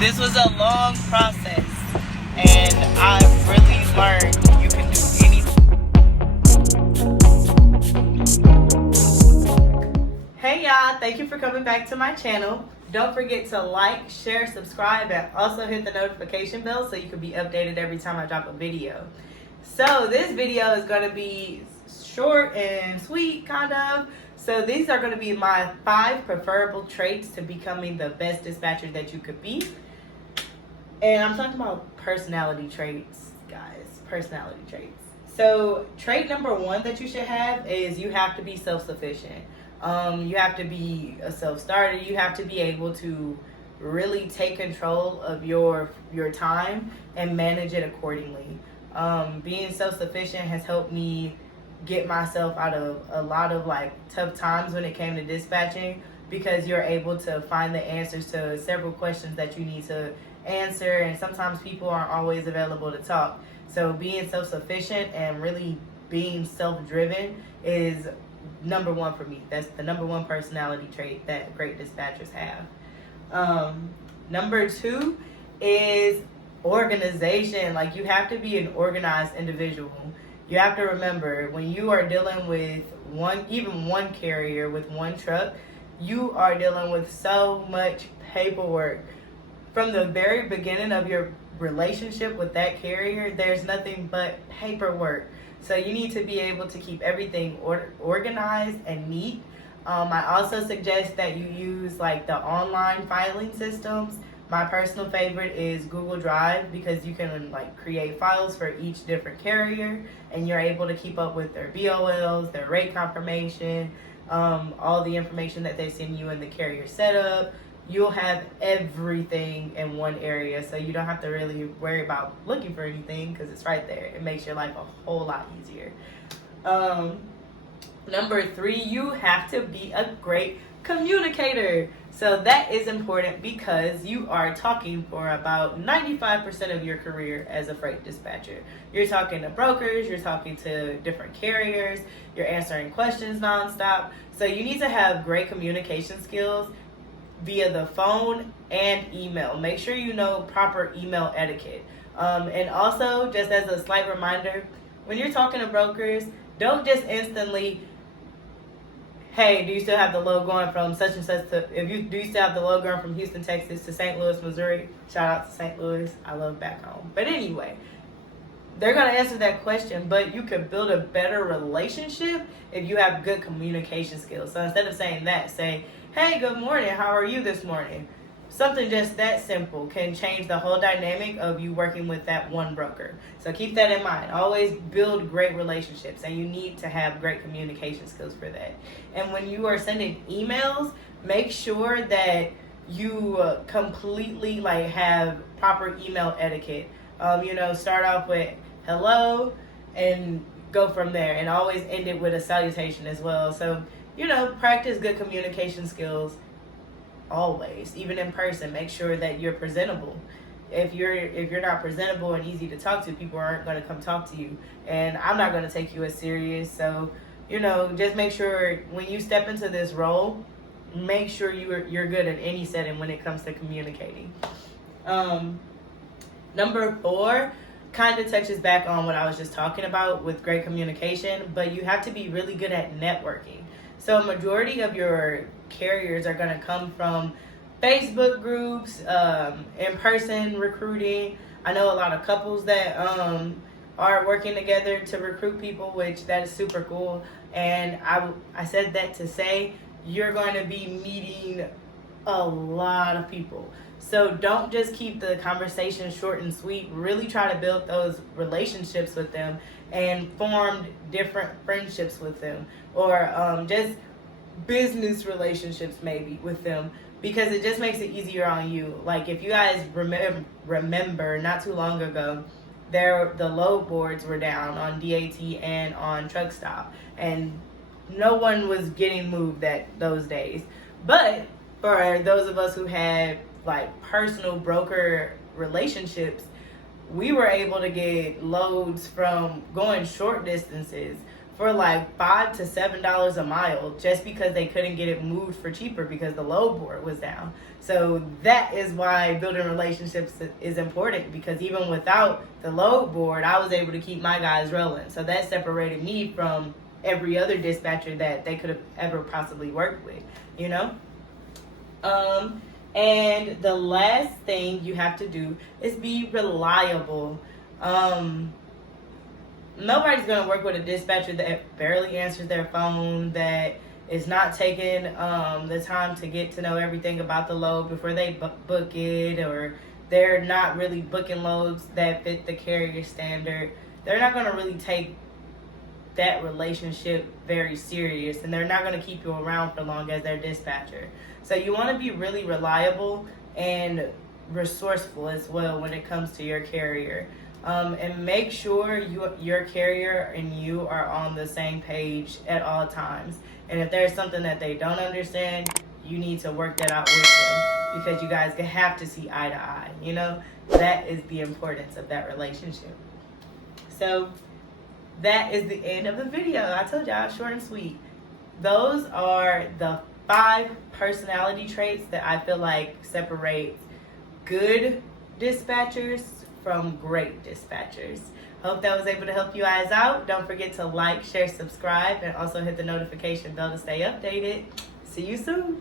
This was a long process, and I really learned you can do anything. Hey y'all, thank you for coming back to my channel. Don't forget to like, share, subscribe, and also hit the notification bell so you can be updated every time I drop a video. So this video is going to be short and sweet, kind of. So these are going to be my 5 preferable traits to becoming the best dispatcher that you could be. And I'm talking about personality traits, guys. Personality traits. So trait number 1 that you should have is you have to be self-sufficient. You have to be a self-starter. You have to be able to really take control of your time and manage it accordingly. Being self-sufficient has helped me get myself out of a lot of tough times when it came to dispatching, because you're able to find the answers to several questions that you need to answer, and sometimes people aren't always available to talk. So being self-sufficient and really being self-driven is number 1 for me. That's the number 1 personality trait that great dispatchers have. Number 2 is organization. You have to be an organized individual. You have to remember, when you are dealing with even one carrier with one truck, you are dealing with so much paperwork. From the very beginning of your relationship with that carrier, there's nothing but paperwork. So you need to be able to keep everything organized and neat. I also suggest that you use the online filing systems. My personal favorite is Google Drive, because you can create files for each different carrier, and you're able to keep up with their BOLs, their rate confirmation, all the information that they send you in the carrier setup. You'll have everything in one area, so you don't have to really worry about looking for anything, because it's right there. It makes your life a whole lot easier. Number 3, you have to be a great communicator. So that is important, because you are talking for about 95% of your career as a freight dispatcher. You're talking to brokers, you're talking to different carriers, you're answering questions nonstop. So you need to have great communication skills via the phone and email. Make sure you know proper email etiquette. And also, just as a slight reminder, when you're talking to brokers, don't just instantly, hey, do you still have the load going from such and such to, do you still have the load going from Houston, Texas to St. Louis, Missouri? Shout out to St. Louis. I love back home. But anyway, they're going to answer that question, but you can build a better relationship if you have good communication skills. So instead of saying that, say, hey, good morning, how are you this morning? Something just that simple can change the whole dynamic of you working with that one broker. So keep that in mind. Always build great relationships, and you need to have great communication skills for that. And when you are sending emails, make sure that you completely have proper email etiquette. Start off with hello and go from there, and always end it with a salutation as well. So practice good communication skills always, even in person. Make sure that you're presentable. If you're not presentable and easy to talk to, people aren't going to come talk to you, and I'm not going to take you as serious. So just make sure when you step into this role, make sure you're good in any setting when it comes to communicating. Number 4 kind of touches back on what I was just talking about with great communication, but you have to be really good at networking. So a majority of your carriers are going to come from Facebook groups, in-person recruiting. I know a lot of couples that are working together to recruit people, which that is super cool. And I said that to say you're going to be meeting a lot of people. So don't just keep the conversation short and sweet. Really try to build those relationships with them and form different friendships with them, or just business relationships maybe with them, because it just makes it easier on you. If you guys remember not too long ago, the load boards were down on DAT and on Truck Stop, and no one was getting moved those days. But for those of us who had personal broker relationships, we were able to get loads from going short distances for like $5 to $7 a mile just because they couldn't get it moved for cheaper because the load board was down. So that is why building relationships is important, because even without the load board, I was able to keep my guys rolling. So that separated me from every other dispatcher that they could have ever possibly worked with, you know? And the last thing you have to do is be reliable. Nobody's going to work with a dispatcher that barely answers their phone, that is not taking the time to get to know everything about the load before they book it, or they're not really booking loads that fit the carrier standard. They're not going to really take that relationship very serious, and they're not going to keep you around for long as their dispatcher. So you want to be really reliable and resourceful as well when it comes to your carrier. And make sure your carrier and you are on the same page at all times. And if there's something that they don't understand, you need to work that out with them, because you guys have to see eye to eye. You know, that is the importance of that relationship. So that is the end of the video. I told y'all, short and sweet. Those are the 5 personality traits that I feel like separate good dispatchers from great dispatchers. Hope that was able to help you guys out. Don't forget to like, share, subscribe, and also hit the notification bell to stay updated. See you soon.